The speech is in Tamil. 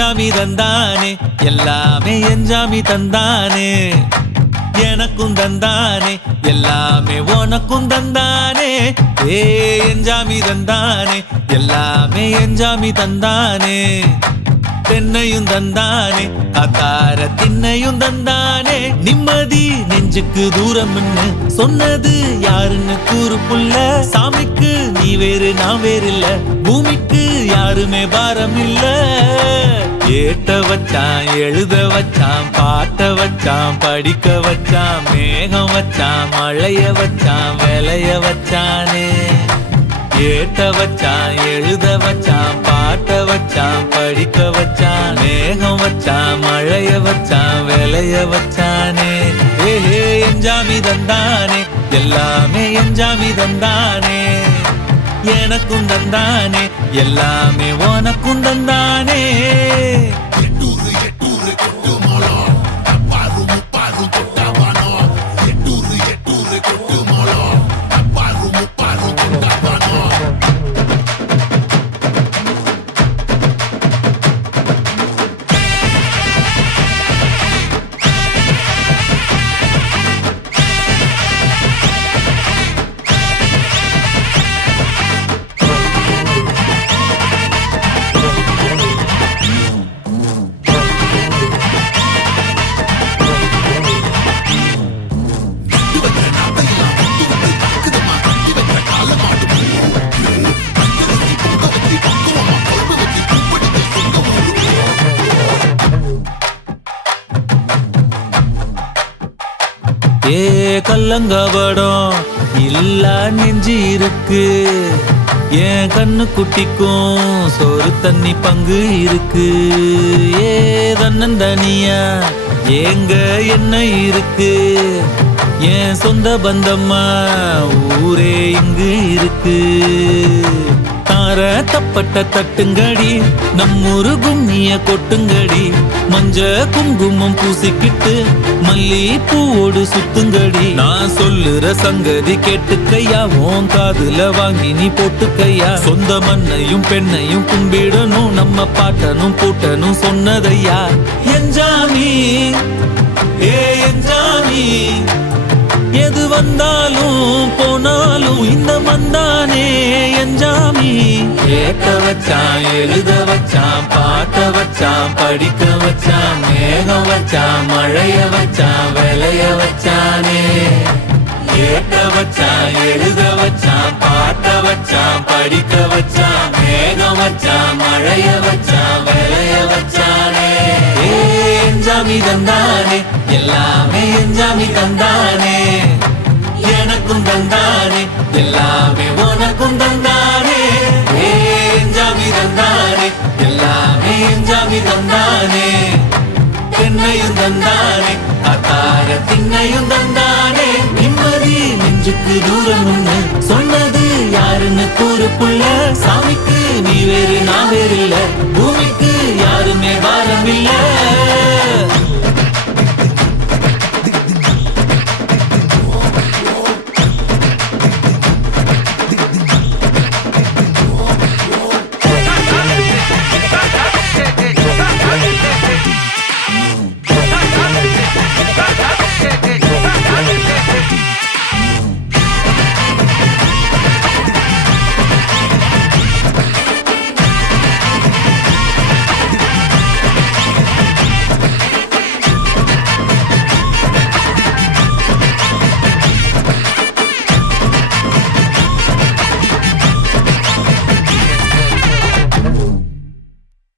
எஞ்சாமி தந்தானே எல்லாமே எஞ்சாமி தந்தானே எனக்கும் தந்தானே எல்லாமே உனக்கும் தந்தானே ஏ எஞ்சாமி தந்தானே எல்லாமே எஞ்சாமி தந்தானே தென்னையும் தந்தானே அத்தார திண்ணையும் தந்தானே நிம்மதி நெஞ்சுக்கு தூரம்னு சொன்னது யாருன்னு கூறு புள்ள சாமிக்கு நீ வேறு நான் வேறு இல்ல பூமிக்கு யாருமே பாரம் இல்ல ஏட்ட வச்சான் எழுத வச்சான் பாட்ட வச்சான் படிக்க வச்சான் மேகம் வச்சான் மழைய வச்சான் விளைய வச்சானே ஏட்ட வச்சான் எழுத வச்சான் பாட்ட வச்சான் படிக்க வச்சான் மேகம் வச்சான் மழைய வச்சான் விளைய வச்சானே ஏஹே எஞ்சாமி தந்தானே எல்லாமே எஞ்சாமி தந்தானே எனக்கும் தந்தானே எல்லாமே உனக்கும் தந்தானே ஏ கல்லங்கபடம் இல்ல நெஞ்சு இருக்கு என் கண்ணு குட்டிக்கும் சோறு தண்ணி பங்கு இருக்கு ஏ தன்னந்தனியா ஏங்க என்ன இருக்கு என் சொந்த பந்தம்மா ஊரே இங்கு இருக்கு தார தப்பட்ட தட்டுங்கடி நம்மூரு கும்மிய கொட்டுங்கடி மஞ்ச குங்குமம் பூசிக்கிட்டு மல்லி பூவோடு சுத்துங்கடி நான் சொல்லுற சங்கதி கேட்டுக்கையா உன் காதுல வாங்கி நீ போட்டுக்கையா சொந்த மண்ணையும் பெண்ணையும் கும்பிடணும் நம்ம பாட்டனும் பூட்டனும் சொன்னதையா எஞ்சாமி ஏ எஞ்சாமி எது வந்தாலும் போனாலும் இந்த மந்தானே எஞ்சாமி கேட்க வச்சான் எழுத வச்சான் பாட்ட வச்சான் படிக்க வச்சான் மேகம் வச்சான் மழைய வச்சான் விளைய வச்சானே கேட்க வச்சான் எழுத வச்சான் பாட்ட வச்சான் படிக்க வச்சான் மேகம் வச்சான் மழைய வச்சான் விளைய வச்சானே எஞ்சாமி தந்தானே எல்லாமே எஞ்சாமி தந்தானே எனக்கும் தந்தானே எல்லாமே உனக்கும் தந்தானே எஞ்சாமி தந்தானே எல்லாமே எஞ்சாமி தந்தானே தென்னையும் தந்தானே அத்தார திண்ணையும் தந்தானே நிம்மதி நெஞ்சுக்கு தூரம்னு சொன்னது யாருன்னு கூறு புள்ள சாமிக்கு நீ வேறு நான் வேறு இல்ல பூமிக்கு யாருமே பாரம் இல்ல